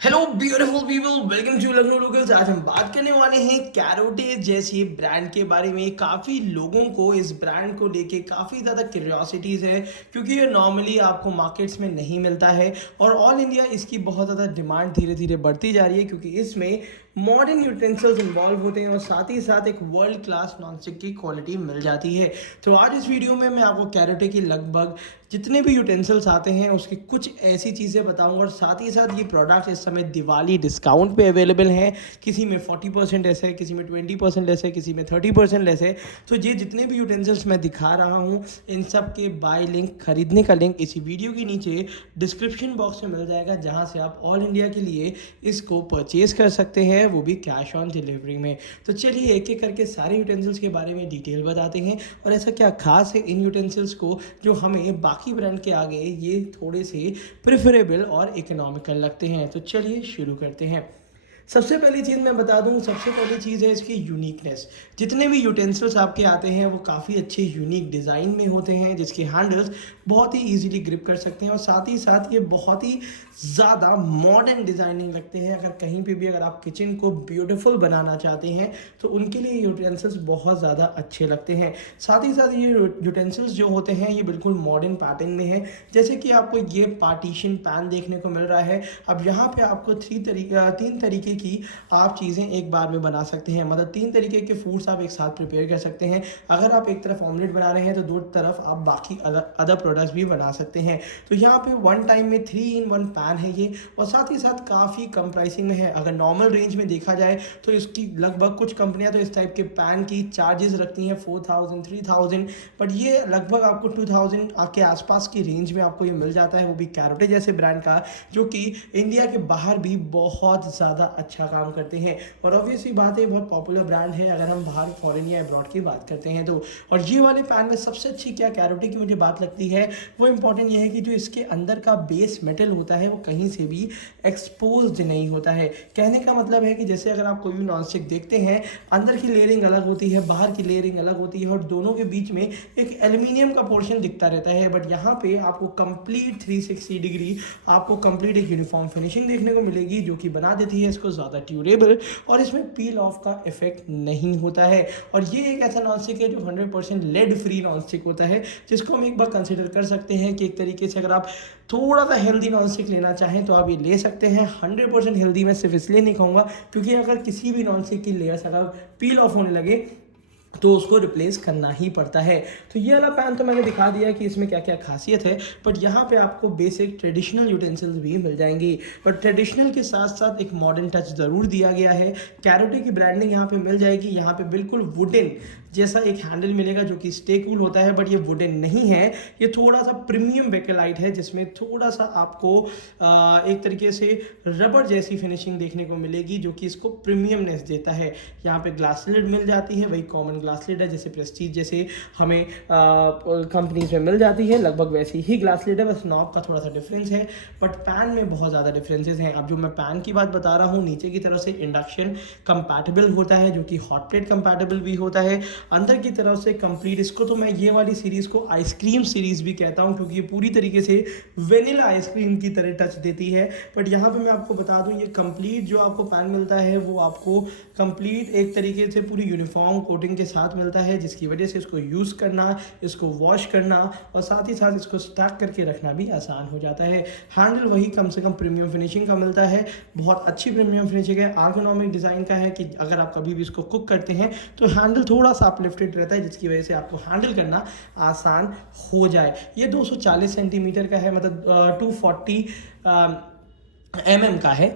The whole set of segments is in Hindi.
Hello beautiful people, welcome to Lucknow locals. आज हम बात करने वाले हैं कैरोटे जैसे ब्रांड के बारे में। काफ़ी लोगों को इस ब्रांड को लेके काफ़ी ज़्यादा क्यूरियोसिटीज़ है, क्योंकि ये नॉर्मली आपको मार्केट्स में नहीं मिलता है और ऑल इंडिया इसकी बहुत ज़्यादा डिमांड धीरे धीरे बढ़ती जा रही है, क्योंकि इसमें मॉडर्न यूटेंसिल्स इन्वॉल्व होते हैं और साथ ही साथ एक वर्ल्ड क्लास नॉनस्टिक की क्वालिटी मिल जाती है। तो आज इस वीडियो में मैं आपको कैरोटे की लगभग जितने भी यूटेंसिल्स आते हैं उसकी कुछ ऐसी चीज़ें बताऊंगा, और साथ ही साथ ये प्रोडक्ट इस समय दिवाली डिस्काउंट पे अवेलेबल हैं। किसी में 40% लेस है, किसी में 20% लेस है, किसी में 30% लेस है। तो ये जितने भी यूटेंसिल्स मैं दिखा रहा हूँ इन सब के बाय लिंक, खरीदने का लिंक इसी वीडियो के नीचे डिस्क्रिप्शन बॉक्स में मिल जाएगा, जहाँ से आप ऑल इंडिया के लिए इसको परचेज कर सकते हैं, वो भी कैश ऑन डिलीवरी में। तो चलिए एक एक करके सारे यूटेंसिल्स के बारे में डिटेल बताते हैं, और ऐसा क्या खास है इन यूटेंसिल्स को जो हमें बाकी ब्रांड के आगे ये थोड़े से प्रेफरेबल और इकोनॉमिकल लगते हैं। तो चलिए शुरू करते हैं। सबसे पहली चीज़ मैं बता दूं, सबसे पहली चीज़ है इसकी यूनिकनेस। जितने भी यूटेंसिल्स आपके आते हैं वो काफ़ी अच्छे यूनिक डिज़ाइन में होते हैं, जिसके हैंडल्स बहुत ही इजीली ग्रिप कर सकते हैं, और साथ ही साथ ये बहुत ही ज़्यादा मॉडर्न डिज़ाइनिंग लगते हैं। अगर कहीं पे भी अगर आप किचन को ब्यूटीफुल बनाना चाहते हैं तो उनके लिए यूटेंसिल्स बहुत ज़्यादा अच्छे लगते हैं। साथ ही साथ ये यूटेंसिल्स जो होते हैं ये बिल्कुल मॉडर्न पैटर्न में है। जैसे कि आपको ये पार्टीशन पैन देखने को मिल रहा है। अब यहाँ पे आपको तीन तरीके की आप चीज़ें एक बार में बना सकते हैं, मतलब 3 तरीके के फूड्स आप एक साथ प्रिपेयर कर सकते हैं। अगर आप एक तरफ ऑमलेट बना रहे हैं तो दो तरफ आप बाकी अदर प्रोडक्ट्स भी बना सकते हैं। तो यहाँ पे वन टाइम में 3 in 1 पैन है ये, और साथ ही साथ काफ़ी कम प्राइसिंग में है। अगर नॉर्मल रेंज में देखा जाए तो इसकी लगभग कुछ कंपनियां तो इस टाइप के पैन की चार्जेस रखती हैं 4000 3000, बट ये लगभग आपको 2000 के आसपास की रेंज में आपको ये मिल जाता है, वो भी कैरोटे जैसे ब्रांड का, जो कि इंडिया के बाहर भी बहुत ज़्यादा अच्छा काम करते हैं। और ऑब्वियसली बात है बहुत पॉपुलर ब्रांड है अगर हम बाहर फॉरेन या अब्रॉड की बात करते हैं तो। और ये वाले पैन में सबसे अच्छी क्या कैरोटे की मुझे बात लगती है, वो इंपॉर्टेंट ये है कि जो इसके अंदर का बेस मेटल होता है वो कहीं से भी एक्सपोज्ड नहीं होता है। कहने का मतलब है कि जैसे अगर आप कोई भी नॉनस्टिक देखते हैं, अंदर की लेयरिंग अलग होती है, बाहर की लेयरिंग अलग होती है, और दोनों के बीच में एक एल्यूमिनियम का पोर्शन दिखता रहता है। बट यहाँ पे आपको कंप्लीट 360 डिग्री आपको कंप्लीट एक यूनिफॉर्म फिनिशिंग देखने को मिलेगी, जो कि बना देती है इसको ज़्यादा ड्यूरेबल, और इसमें पील ऑफ का इफेक्ट नहीं होता है। और ये एक ऐसा नॉनस्टिक है जो 100% लेड फ्री नॉनस्टिक होता है, जिसको हम एक बार कंसिडर कर सकते हैं कि एक तरीके से अगर आप थोड़ा सा हेल्दी नॉनस्टिक लेना चाहें तो आप ये ले सकते हैं। 100% हेल्दी मैं सिर्फ इसलिए नहीं कहूँगा क्योंकि अगर किसी भी नॉनस्टिक की लेयर्स अगर पील ऑफ होने लगे तो उसको रिप्लेस करना ही पड़ता है। तो ये वाला पैन तो मैंने दिखा दिया कि इसमें क्या क्या खासियत है, बट यहाँ पे आपको बेसिक ट्रेडिशनल यूटेंसिल्स भी मिल जाएंगी, बट ट्रेडिशनल के साथ साथ एक मॉडर्न टच ज़रूर दिया गया है। कैरोटे की ब्रांडिंग यहाँ पे मिल जाएगी। यहाँ पे बिल्कुल वुडन जैसा एक हैंडल मिलेगा जो कि स्टे कूल होता है, बट ये वुडन नहीं है, ये थोड़ा सा प्रीमियम बेकेलाइट है, जिसमें थोड़ा सा आपको एक तरीके से रबर जैसी फिनिशिंग देखने को मिलेगी, जो कि इसको प्रीमियमनेस देता है। यहाँ पे ग्लास लिड मिल जाती है, वही कॉमन ग्लास लिड है जैसे प्रेस्टीज जैसे हमें कंपनीज में मिल जाती है, लगभग वैसी ही ग्लास लिड है, बस नॉब का थोड़ा सा डिफरेंस है, बट पैन में बहुत ज़्यादा डिफरेंसेस हैं। अब जो मैं पैन की बात बता रहा हूँ, नीचे की तरफ से इंडक्शन कंपैटिबल होता है, जो कि हॉट प्लेट कंपैटिबल भी होता है। अंदर की तरफ से कंप्लीट, इसको तो मैं ये वाली सीरीज़ को आइसक्रीम सीरीज़ भी कहता हूँ, क्योंकि ये पूरी तरीके से वेनिला आइसक्रीम की तरह टच देती है। बट यहाँ पे मैं आपको बता दूँ, ये कंप्लीट जो आपको पैन मिलता है वो आपको कंप्लीट एक तरीके से पूरी यूनिफॉर्म कोटिंग के साथ मिलता है, जिसकी वजह से इसको यूज़ करना, इसको वॉश करना और साथ ही साथ इसको स्टैक करके रखना भी आसान हो जाता है। हैंडल वही कम से कम प्रीमियम फिनिशिंग का मिलता है, बहुत अच्छी प्रीमियम फिनिशिंग है, आर्गोनॉमिक डिज़ाइन का है, कि अगर आप कभी भी इसको कुक करते हैं तो हैंडल थोड़ा सा अपलिफ्टेड रहता है, जिसकी वजह से आपको हैंडल करना आसान हो जाए। ये 240 सेंटीमीटर का है, मतलब 240 का है,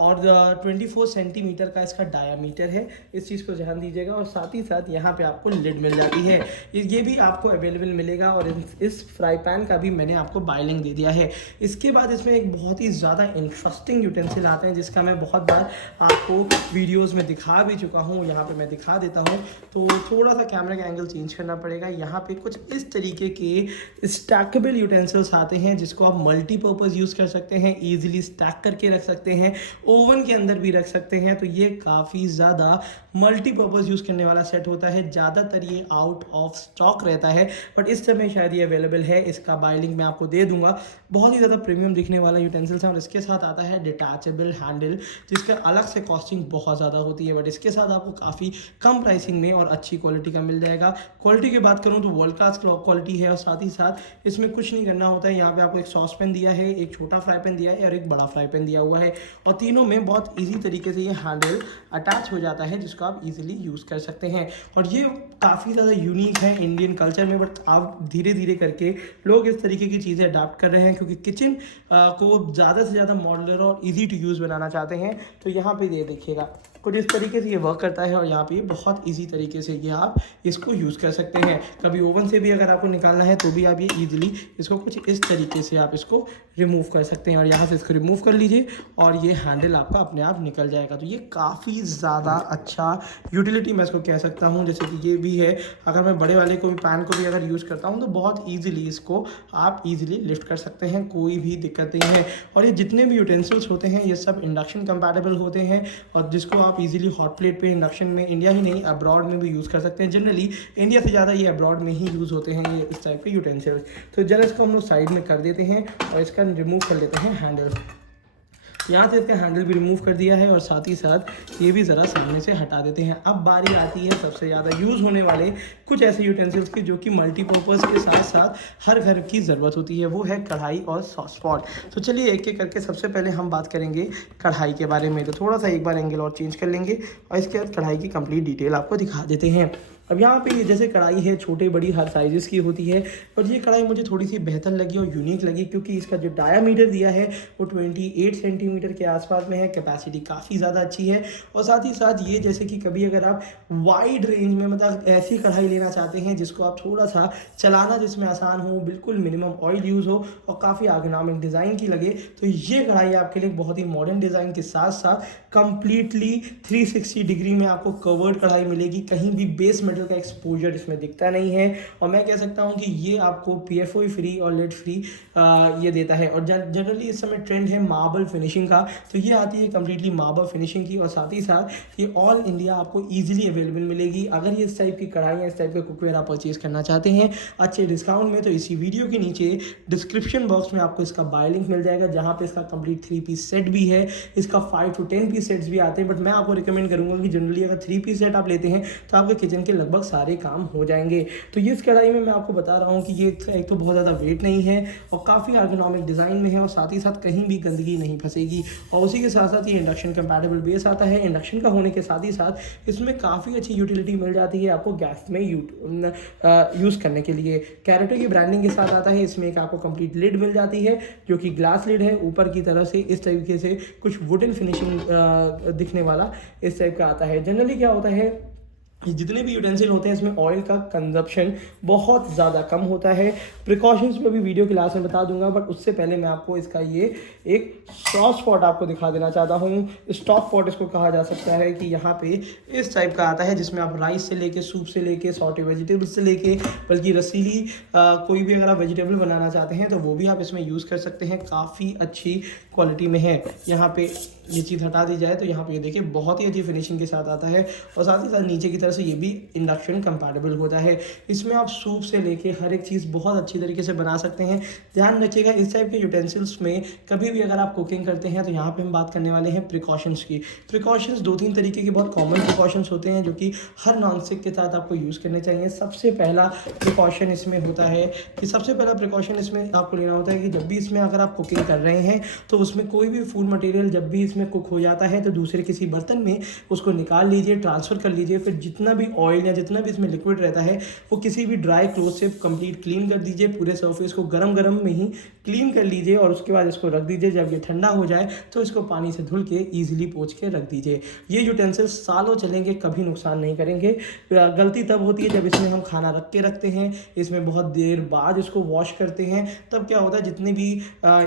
और 24 सेंटीमीटर का इसका डायामीटर है। इस चीज़ को ध्यान दीजिएगा। और साथ ही साथ यहाँ पे आपको लिड मिल जाती है, ये भी आपको अवेलेबल मिलेगा, और इस फ्राई पैन का भी मैंने आपको बाय लिंक दे दिया है। इसके बाद इसमें एक बहुत ही ज़्यादा इंटरेस्टिंग यूटेंसिल आते हैं, जिसका मैं बहुत बार आपको वीडियोज़ में दिखा भी चुका हूँ, यहाँ पर मैं दिखा देता हूँ। तो थोड़ा सा कैमरा का एंगल चेंज करना पड़ेगा। यहाँ पे कुछ इस तरीके के स्टैकेबल यूटेंसिल्स आते हैं, जिसको आप मल्टीपर्पज़ यूज़ कर सकते हैं, ईजिली स्टैक करके रख सकते हैं, ओवन के अंदर भी रख सकते हैं। तो ये काफ़ी ज़्यादा मल्टीपर्पज़ यूज़ करने वाला सेट होता है। ज़्यादातर ये आउट ऑफ स्टॉक रहता है, बट इस समय शायद ये अवेलेबल है। इसका बाय लिंक मैं आपको दे दूंगा। बहुत ही ज़्यादा प्रीमियम दिखने वाला यूटेंसिल्स है और इसके साथ आता है डिटैचेबल हैंडल, जिसका अलग से कॉस्टिंग बहुत ज़्यादा होती है, बट इसके साथ आपको काफ़ी कम प्राइसिंग में और अच्छी क्वालिटी का मिल जाएगा। क्वालिटी की बात करूँ तो वर्ल्ड क्लास क्वालिटी है और साथ ही साथ इसमें कुछ नहीं करना होता है। यहाँ पे आपको एक सॉस पैन दिया है, एक छोटा फ्राई पैन दिया है और एक बड़ा फ्राई पैन दिया हुआ है, और तीनों में बहुत ईजी तरीके से ये हैंडल अटैच हो जाता है, जिसको आप इजीली यूज़ कर सकते हैं। और ये काफ़ी ज़्यादा यूनिक है इंडियन कल्चर में, बट आप धीरे धीरे करके लोग इस तरीके की चीज़ें अडाप्ट कर रहे हैं, क्योंकि किचन को ज़्यादा से ज़्यादा मॉडुलर और इजी टू यूज़ बनाना चाहते हैं। तो यहाँ पे ये देखिएगा कुछ इस तरीके से ये वर्क करता है और यहाँ पे बहुत इजी तरीके से ये आप इसको यूज़ कर सकते हैं। कभी ओवन से भी अगर आपको निकालना है तो भी आप ये इजीली इसको कुछ इस तरीके से आप इसको रिमूव कर सकते हैं, और यहाँ से इसको रिमूव कर लीजिए और ये हैंडल आपका अपने आप निकल जाएगा। तो ये काफ़ी ज़्यादा अच्छा यूटिलिटी मैं इसको कह सकता हूँ। जैसे कि ये भी है, अगर मैं बड़े वाले को भी पैन को भी अगर यूज़ करता हूँ तो बहुत ईजिली इसको आप ईजिली लिफ्ट कर सकते हैं, कोई भी दिक्कत नहीं है। और ये जितने भी यूटेंसिल्स होते हैं ये सब इंडक्शन कंपैटिबल होते हैं, और जिसको आप इजीली हॉट प्लेट पे इंडक्शन में इंडिया ही नहीं अब्रॉड में भी यूज़ कर सकते हैं। जनरली इंडिया से ज़्यादा ये अब्रॉड में ही यूज़ होते हैं ये इस टाइप के यूटेंसिल्स। तो जरा इसको हम लोग साइड में कर देते हैं और इसका रिमूव कर लेते हैं हैंडल। यहाँ से इसका हैंडल भी रिमूव कर दिया है और साथ ही साथ ये भी ज़रा सामने से हटा देते हैं। अब बारी आती है सबसे ज़्यादा यूज़ होने वाले कुछ ऐसे यूटेंसिल्स की जो कि मल्टीपर्पज़ के साथ साथ हर घर की ज़रूरत होती है, वो है कढ़ाई और सॉस पॉट। तो चलिए एक एक करके सबसे पहले हम बात करेंगे कढ़ाई के बारे में। तो थोड़ा सा एक बार एंगल और चेंज कर लेंगे और इसके बाद कढ़ाई की कंप्लीट डिटेल आपको दिखा देते हैं। अब यहाँ पे ये जैसे कढ़ाई है छोटे बड़ी हर साइज़ की होती है, और ये कढ़ाई मुझे थोड़ी सी बेहतर लगी और यूनिक लगी, क्योंकि इसका जो डायामीटर दिया है वो 28 सेंटीमीटर के आसपास में है। कैपेसिटी काफ़ी ज़्यादा अच्छी है, और साथ ही साथ ये जैसे कि कभी अगर आप वाइड रेंज में मतलब ऐसी कढ़ाई लेना चाहते हैं जिसको आप थोड़ा सा चलाना जिसमें आसान हो, बिल्कुल मिनिमम ऑयल यूज़ हो और काफ़ी आर्गोनॉमिक डिज़ाइन की लगे, तो ये कढ़ाई आपके लिए बहुत ही मॉडर्न डिज़ाइन के साथ साथ कंप्लीटली 360 डिग्री में आपको कवर्ड कढ़ाई मिलेगी। कहीं भी बेस मेटल का एक्सपोजर इसमें दिखता नहीं है, और मैं कह सकता हूं कि ये आपको PFOI फ्री और लेड फ्री ये देता है। और जनरली इस समय ट्रेंड है मार्बल फिनिशिंग का, तो ये आती है कंप्लीटली मार्बल फिनिशिंग की, और साथ ही साथ ये ऑल इंडिया आपको ईजिली अवेलेबल मिलेगी। अगर ये इस टाइप की कढ़ाई इस टाइप के कुकवेयर आप परचेज करना चाहते हैं अच्छे डिस्काउंट में, तो इसी वीडियो के नीचे डिस्क्रिप्शन बॉक्स में आपको इसका बाय लिंक मिल जाएगा, जहाँ पे इसका कंप्लीट 3 पीस सेट भी है। इसका 5 to 10 पीस सेट्स भी आते हैं, बट मैं आपको रिकमेंड करूंगा कि जनरली अगर 3 पीस सेट आप लेते हैं तो आपके किचन के लगभग सारे काम हो जाएंगे। तो ये इस कढ़ाई में मैं आपको बता रहा हूँ कि ये एक तो बहुत ज़्यादा वेट नहीं है और काफ़ी एर्गोनॉमिक डिज़ाइन में है, और साथ ही साथ कहीं भी गंदगी नहीं फंसेगी। और उसी के साथ साथ ये इंडक्शन कंपैटिबल बेस आता है। इंडक्शन का होने के साथ ही साथ इसमें काफ़ी अच्छी यूटिलिटी मिल जाती है आपको गैस में यूज़ करने के लिए। कैरेटो की ब्रांडिंग के साथ आता है। इसमें एक आपको कंप्लीट लिड मिल जाती है जो कि ग्लास लिड है, ऊपर की तरफ से इस तरीके से कुछ वुडन फिनिशिंग दिखने वाला इस टाइप का आता है। जनरली क्या होता है, जितने भी यूटेंसिल होते हैं इसमें ऑयल का कंजप्शन बहुत ज़्यादा कम होता है। प्रिकॉशंस में भी वीडियो की लास्ट में बता दूंगा, बट उससे पहले मैं आपको इसका ये एक सॉस पॉट आपको दिखा देना चाहता हूँ। स्टॉक पॉट इसको कहा जा सकता है, कि यहाँ पे इस टाइप का आता है जिसमें आप राइस से लेके सूप से लेके सॉटे वेजिटेबल्स से लेके बल्कि रसीली कोई भी अगर आप वेजिटेबल बनाना चाहते हैं तो वो भी आप इसमें यूज़ कर सकते हैं। काफ़ी अच्छी क्वालिटी में है। यहाँ पे ये चीज़ हटा दी जाए तो यहाँ पे ये देखिए बहुत ही अच्छी फिनिशिंग के साथ आता है, और साथ ही साथ नीचे की तरफ से ये भी इंडक्शन कंपैटिबल होता है। इसमें आप सूप से लेके हर एक चीज़ बहुत अच्छी तरीके से बना सकते हैं। ध्यान रखिएगा इस टाइप के यूटेंसिल्स में कभी भी अगर आप कुकिंग करते हैं तो यहाँ पे हम बात करने वाले हैं प्रिकॉशंस की। प्रिकॉशंस 2-3 तरीके के बहुत कॉमन प्रिकॉशंस होते हैं जो कि हर नॉन स्टिक के साथ आपको यूज़ करने चाहिए। सबसे पहला प्रिकॉशन इसमें होता है कि सबसे पहला प्रिकॉशन इसमें आपको लेना होता है कि जब भी इसमें अगर आप कुकिंग कर रहे हैं तो उसमें कोई भी फूड मटेरियल जब भी इसमें कुक हो जाता है तो दूसरे किसी बर्तन में उसको निकाल लीजिए, ट्रांसफ़र कर लीजिए। फिर जितना भी ऑयल या जितना भी इसमें लिक्विड रहता है वो किसी भी ड्राई क्लोथ से कंप्लीट क्लीन कर दीजिए। पूरे सरफेस को गरम गरम में ही क्लीन कर लीजिए और उसके बाद इसको रख दीजिए। जब ये ठंडा हो जाए तो इसको पानी से धुल के ईजिली पोंछ के रख दीजिए। ये यूटेंसिल्स सालों चलेंगे, कभी नुकसान नहीं करेंगे। गलती तब होती है जब इसमें हम खाना रख के रखते हैं, इसमें बहुत देर बाद इसको वॉश करते हैं, तब क्या होता है जितने भी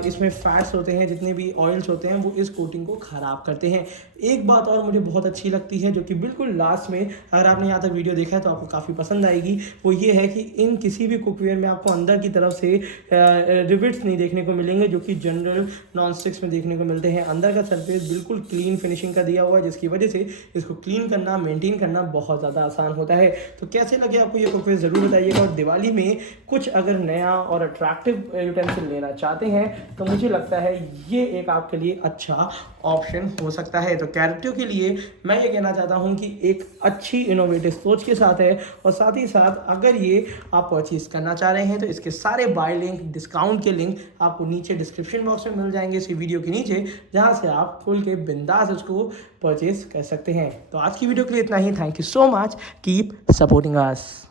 इसमें फैट्स होते हैं, जितने भी ऑयल्स होते हैं वो इस कोटिंग को ख़राब करते हैं। एक बात और मुझे बहुत अच्छी लगती है, जो कि बिल्कुल लास्ट में, अगर आपने यहाँ तक वीडियो देखा है तो आपको काफ़ी पसंद आएगी, वो ये है कि इन किसी भी कुकवेयर में आपको अंदर की तरफ से रिविट्स नहीं देखने को मिलेंगे, जो कि जनरल नॉन स्टिक्स में देखने को मिलते हैं। अंदर का सरफेस बिल्कुल क्लीन फिनिशिंग का दिया हुआ है, जिसकी वजह से इसको क्लीन करना, मेंटेन करना बहुत ज़्यादा आसान होता है। तो कैसे लगे आपको ये कुकवेयर ज़रूर बताइएगा। और दिवाली में कुछ अगर नया और अट्रैक्टिव यूटेंसिल लेना चाहते हैं तो मुझे लगता है ये एक आपके लिए अच्छा ऑप्शन हो सकता है। तो कैरेटियो के लिए मैं ये कहना चाहता हूँ कि एक अच्छी इनोवेटिव सोच के साथ है, और साथ ही साथ अगर ये आप परचेज करना चाह रहे हैं तो इसके सारे बाय लिंक, डिस्काउंट के लिंक आपको नीचे डिस्क्रिप्शन बॉक्स में मिल जाएंगे, इसी वीडियो के नीचे, जहाँ से आप खुल के बिंदास उसको परचेज कर सकते हैं। तो आज की वीडियो के लिए इतना ही। Thank you so much, keep supporting us.